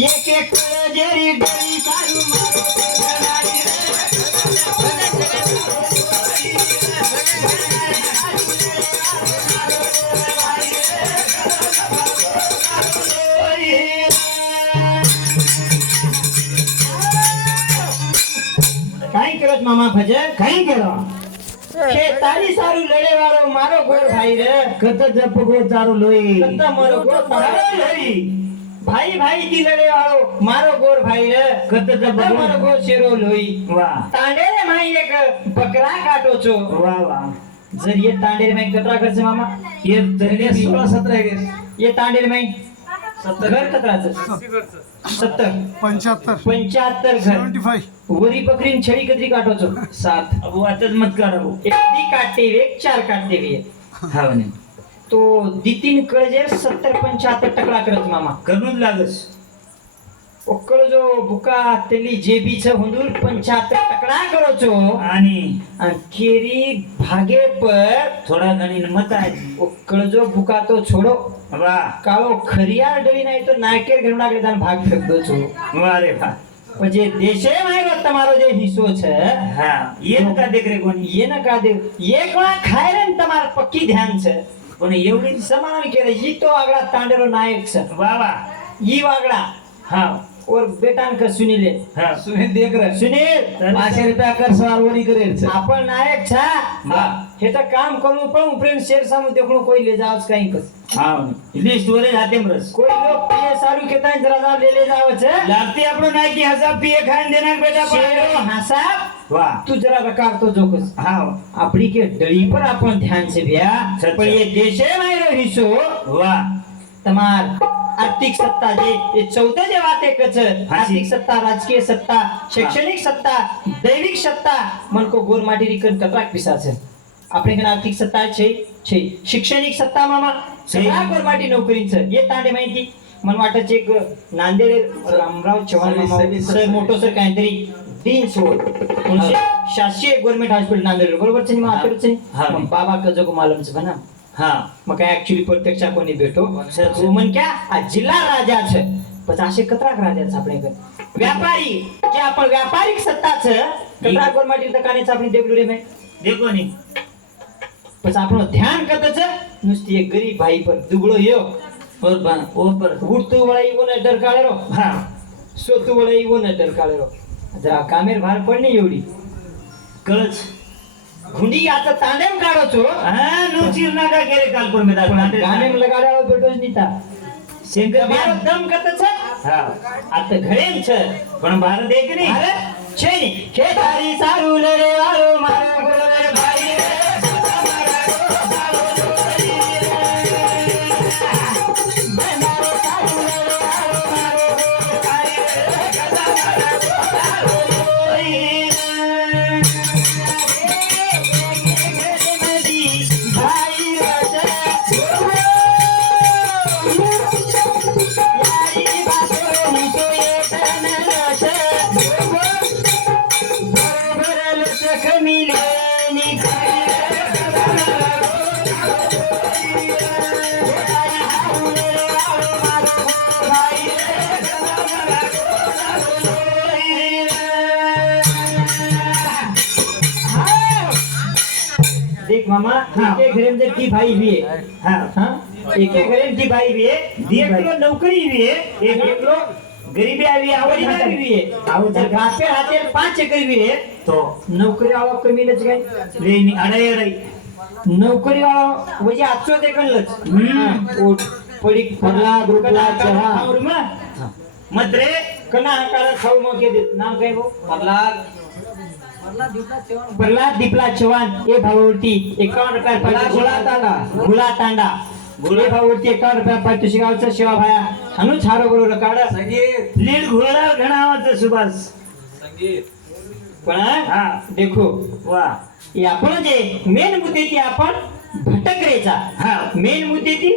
एक एक जरी डरी तारू मारो કાઈ કરો મામા ભજન કાઈ કરો કે તારી સારું લડે વાળો મારો ગોર ભાઈ રે કત જપગો તારું લોહી કત મારો ગોર તારો લોહી भाई भाई की लड़े वालो मारो गोर भाई रे कत जपगो मारो गो शेरो लोई वाह तांडेरे माई एक बकरा काटो छो वाह वाह जर ये तांडेरे माई कतरा कर छे मामा ये जरिए 16 17 है ये तांडेरे माई 70 घर कतरा छे 70 75 घर 75 वरी पकड़ीन छड़ी कतरी काटो छो 7 अब वातच मत करो एक दी काटते एक चार काटते वे हाव ने तो दितीन कळजेर 70 75 टकला करत मामा करूच लागस ओकळ जो बुका तेली जेबी छ हुंदूर 75 टकला करो छो आणि केरी भागे पर थोड़ा घणी मत आहे ओकळ जो बुका तो छोड़ो वाह काळो खरियार डवी नाही तो नाकेर घेऊन लागले जान भाग फेकदो छो वाह रे वाह म्हणजे देशे मायरो તમારો જે હિસ્સો છે હા ये का देख रे कोणी ये न का दे एक वा खाय रे તમાર પક્કી ધ્યાન છે पण एवढी समाधान केले ही तो आगळा तांडेरो नायक छ वाह वाह ही वागड़ा हाँ और बेटान का सुनीले हाँ सुनील देख रहे सुनील 500 रुपया कर सवारी करेल छे आपण नायक छा वाह हे तर काम करू पण उपरेन शेर सामू देखणो कोई ले जावच काही कस हाँ लिस्ट वरे जाते मरस कोई लोग पिए सारू केता जरा जा ले जाव छे लागती આપણો નાય की हजार पिए खान देना बेटा शेरो हासा वाह तू जरा रकार तो जोकस हाँ आपड़ी के डळी पर आपण ध्यान से भ्या सच पण ये देशे मायरो हिस्सो वाह तमार आर्थिक सत्ता जे ये 14 जे वाते कच आर्थिक सत्ता राजकीय सत्ता शैक्षणिक सत्ता दैविक सत्ता मन को गोर माटी रिकन कतराक पिसा छे આપણે કન આર્થિક સત્તા છે શૈક્ષણિક સત્તા મામા સગळा गोर माटी नोकरी छे ये तांडे माहिती मन वाटत एक नांदेड रामराव चव्हाण मामा सर मोठो सर काहीतरी दिन सोड शासकीय गव्हर्नमेंट हॉस्पिटल नांदेड बरोबर छे मा आतर छे बाबा का जगो मालूम छे बना हाँ मग काय ऍक्च्युअली प्रत्यक्ष कोणी भेटो तो मन क्या आ जिल्हा राजा छे पचासे कतराक राजा छे આપણે કન व्यापारी કે आपण व्यापारिक सत्ता छे कतराक गोर माटी तकाने छे આપણે देवलू रे મે देखो नहीं પછી આપણો ધ્યાન કત છે નુસ્તી એક ગરીબ ભાઈ પર દુબળો યો और पर ઉડતું વળાઈવો ને ડરકાળેરો हाँ સોતું વળાઈવો ને ડરકાળેરો જરા કામેર ભાર પડને એવડી कळच ઘુંડી આ તો તાંડેમ કાઢો છો हाँ नो चीरना का केरे कालपुर में પણ ગાનેમ લગાડાળો બેટો જ નીતા शंकर તમારો દમ કત છે हाँ આ તો ઘરેમ છે पण भारत देख नहीं અરે છે ની કે તારી સારું લડે વાળો મારો ગોર ભાઈ રે देख मामा एक घरे में ती भाई भी है हाँ हाँ एक घरे में ती भाई भी है एक लोग नौकरी भी है एक लोग गरीबी આવી આવડી આવી भी है આવું તો ઘાસે હાથે 5 એકર भी है तो नौकरी वाला कमी लच गई ले नहीं अड़ाई अड़ाई नौकरी वाला वजे 800 देखन लच पड़ी पगला ग्रुपला चहा मत रे कना आकार खाऊ मो के नाम काय वो प्रहलाद दीपला चव्हाण ए भाववरती 51 रुपया गुला तांडा गुले भाववरती 51 रुपया पारितोषिक गावचा शिवा भाया हानू छारो बरो रकाड संगीत लीड घोडा घणावाचं सुभाष संगीत पण हा. देखो वा हे आपण जे मेन मुद्दे ती आपण भटकरेचा हा. मेन मुद्दे ती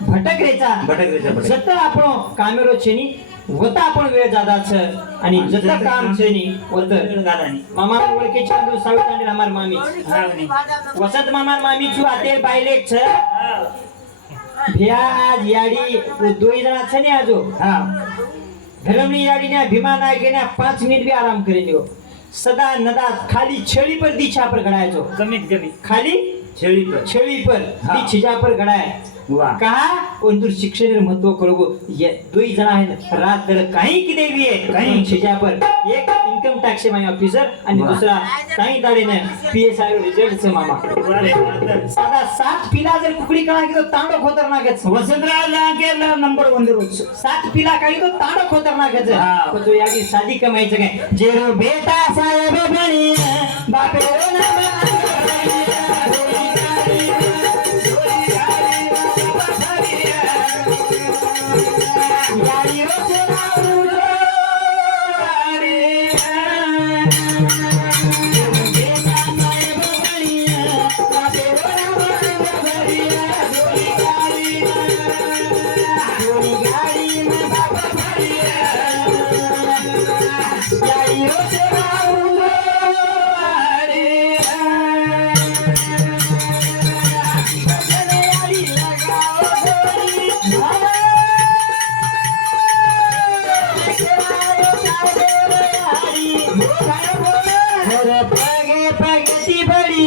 भटकरेचा भटकरेचा. जत आपण कामेरो छेनी वता आपण वेळ जादाच आणि जत काम छेनी वत गालानी मामा ओळखेच्या अंदर सावी तांडे हमार मामी हा नी वसंत मामा मामी छु आते बायले छ भ्याज याडी दोई जना छ ने आजो हा धर्मनी याडी ने भीमा नायके ने 5 मिनिट भी आराम करे दियो सदा नदा खाली छेड़ी पर दिशा पर गड़ायचो कमीत कमी खाली छेळी पर छेड़ी पर हाँ। ती छिजा पर गड़ाय वा कहा उंदुर शिक्षण महत्व कळगो ये दोई जना आहे रात दर काही की देवी आहे काही छिजा पर एक इन्कम टॅक्स माय ऑफिसर आणि वाह। दुसरा काही दाडीने पीएसआय रिझल्ट चे मामा वारे वारे. साधा 7 पिला जर कुकडी कळा की तो तांडो खतरनाकच वसंतरावला गेला नंबर 1 रोज 7 पिला काही तो तांडो खतरनाकच हाँ। पण तो यादी साधी कमायचं काय जेरो बेटा साहेब बणी बापे प्रगति बड़ी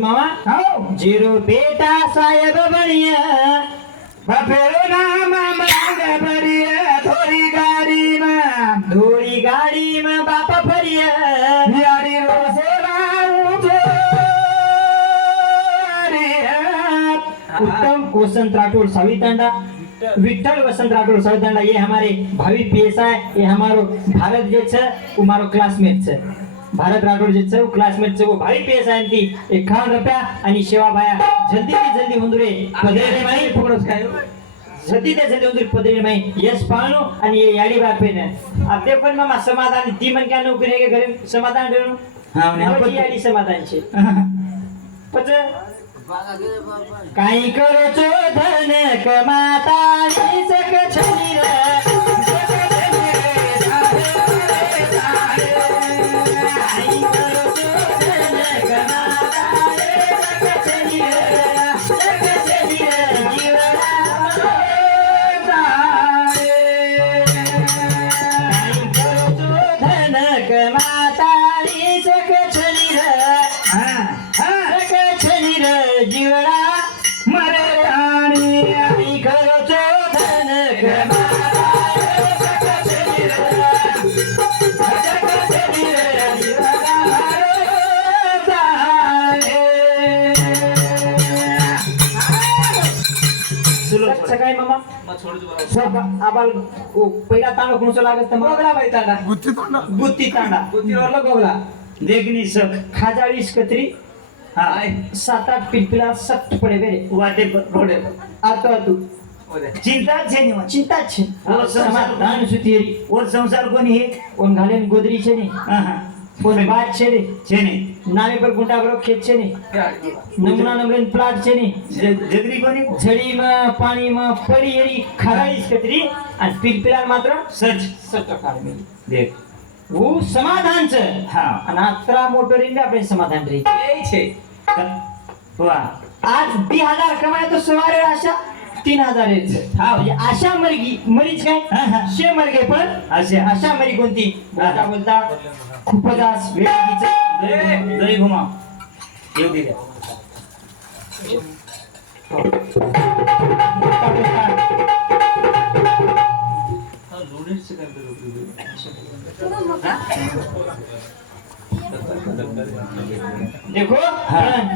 मामा जीरो बेटा साहेब बनिया बापेरो नाम मांग भरिया थोड़ी गाड़ी में बापा फरिया यारी रोसे उत्तम वसंत राठौड़ सावितांडा विठ्ठल वसंत राठौड़ सावितांडा ये हमारे भावी पीएसआई ये हमारो भारत जे छ वो मारो क्लासमेट छ भारत राठौड़ जे छ वो क्लासमेट छ वो भावी पीएसआई ती 51 रुपया आणि सेवा बाया जल्दी हुंदुरे पदरे माई पकडोस काय जल्दी हुंदुरे पदरे माई यस पाणो आणि ये याडी बापेने आप देखो मामा समाधान ती मन क्या नोकरी के घरे समाधान देणो हां ने आपण याडी समाधान छे पच काही करचो धन कमाता सक छनी रे काही करचो धन कमाता सक छनी रे जीवना काही करचो धन कमाता सक छनी रे जीवना मरे राणी आणि खरचो धन सकाळी मामा सब आबाल पहिला तांडा कोणचं लागत तर गोगला बाई तांडा बुत्ती तांडा बुद्धीवरला गोगला देखनी सक खाजाळीस कत्री हाय 7-8 पिलपिला सख्त पडे बेरे वाटे पडे आता तू चिंता छे नि चिंता छे और संसार दान सुतिरी और संसार कोणी हे कोण घालेन गोदरी छे ने कोण बात छे रे छे ने नावे पर गुंटा बरो खेत छे ने नमूना नमरेन प्लाट छे ने जगरी कोणी झडी में पाणी में पडी एरी खाराळीस कत्री आणि पिलपिला मात्र सच सट काढ मी देख वो समाधान छ हां आणि आत्रा मोटरीने આપણે समाधान રહી એ છે वाह आज 2000 कमाय तो सवारे आशा 3000 आहे हा. म्हणजे आशा मरीच काय हा, हा. शे मर गे पण आशा मरी कोणती बोलता बोलता खूपच आज वेळीच दही घुमा येऊ दे देखो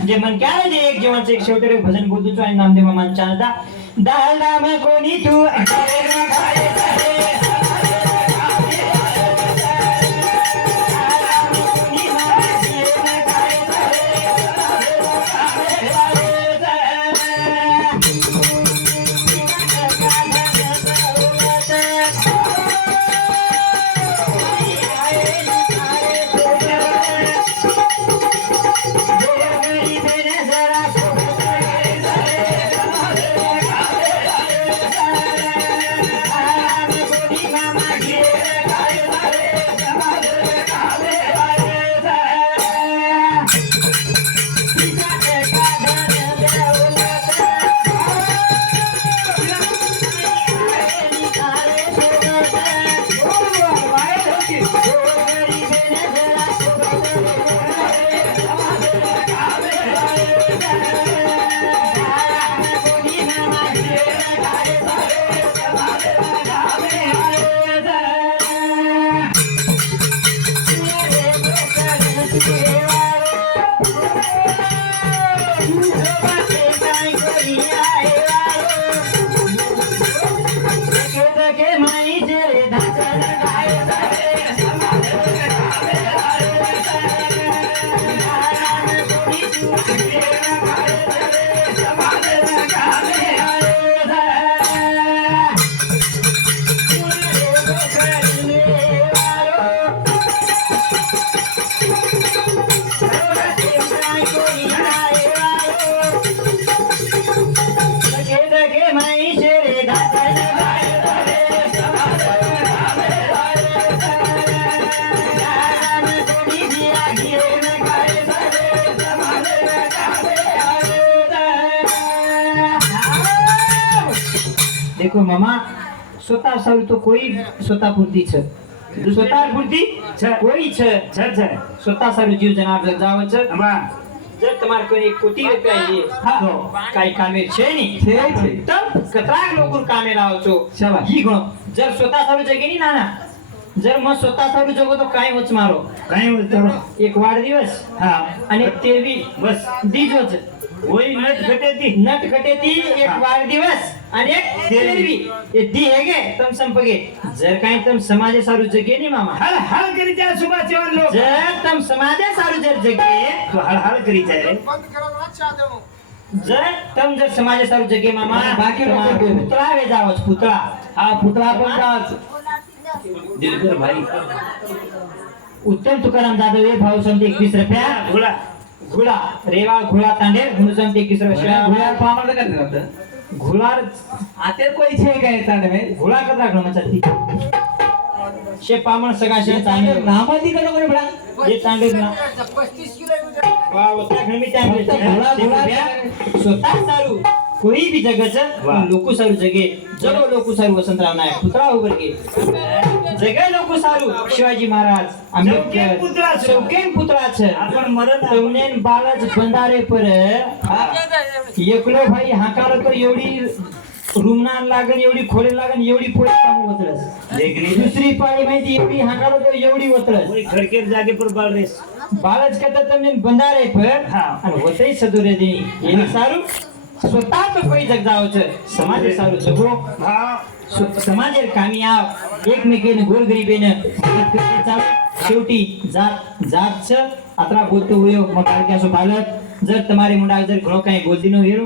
जे मन क्या है जे एक जीवनचे एक शेवटे भजन बोलतो आणि नामदेव मामान चालता दाल नाम कोणी तू देखो मामा स्वतः सारू तो कोई स्वतः पूर्ती છે स्वतः પૂરતી છે. કોઈ છે છે स्वतः સારું જીવ જનાર જગાવે છે આમાં જર તમારે કોઈ કોટી રૂપિયા છે હા. તો કાઈ કામે છે નહીં છે છે. તમ કતરાક લોકો કામે લાવો છો શાબાશ. ઈ ગણો જર स्वतः સારું જગે ની નાના જર મ स्वतः સારું જગો તો કાઈ વચ મારો કઈ ઉતરો એક વાર દિવસ હા અને તેવી બસ દીજો છે કોઈ નટ ઘટેતી નટ ઘટેતી એક હા. વાર દિવસ અને એક તેરવી એ દી હેગે તમ સંપગે જર કાઈ તમ સમાજે સારું જગે ની મામા હાલ હાલ કરી જાય સુબા ચેવન લોક જર તમ સમાજે સારું જર જગે તો હાલ હાલ કરી જાય જર તમ જર સમાજે સારું જગે મામા બાકી નો તમારા કોઈ પુતળા વેજાવો છે પુતળા આ પુતળા પણ જાત. દિલકર ભાઈ ઉત્તમ તુકારામ જાદવ એ ભાવ સમજી 21 રૂપિયા ભોલા ઘોડા રેવા ઘોડા તાંડે ગુણ સમજી 21 રૂપિયા ઘોડા પામણ કરી રાખતા. ઘોડાર આતે કોઈ છે કાંઈ તાંડે ભાઈ? ઘોડા કતરા ઘણો મચાતી છે પામણ સગા છે તાંડે નામાંથી કરો કરે બડા? એ તાંડે ના વાહ ઓતા ઘણી તાંડે છે ઘોડા स्वतः सारू कोई भी जगह છે વાહ. લોકો સારું જગે જગો લોકો સારું વસંતરાવ નાયક પુતળા ઉપર કે જગે લોકો સારું શિવાજી મહારાજ ચૌકેન પુતળા છે. ચૌકેન પુતળા છે આપણ મરણ તમને બાળજ બંધારે પર એકલો ભાઈ હાકારો તો એવढी રૂમના लागन एवढी खोले लागन एवढी पोळी काम वतळस देखली दुसरी पाळी माहिती एवढी हाकारो तो एवढी वतळस કોઈ ખડકેર જાગે પર બાળ રેસ બાળજ કરતા તમને બંધારે પર હા. અને વતઈ સદુરે દેની એની સારું स्वतः तो कोई जग जाओ છે સમાજે સારું જગો હા समाजे कामी आव एकमेकीने गोरगरीबीने मदत करते चाल शेवटी जात जात છે આતરા બોલતો હોયો મકાળ ક્યાસો બાલક જર તમારી મુંડા જર ઘણો કાઈ ગોદીનો હેરો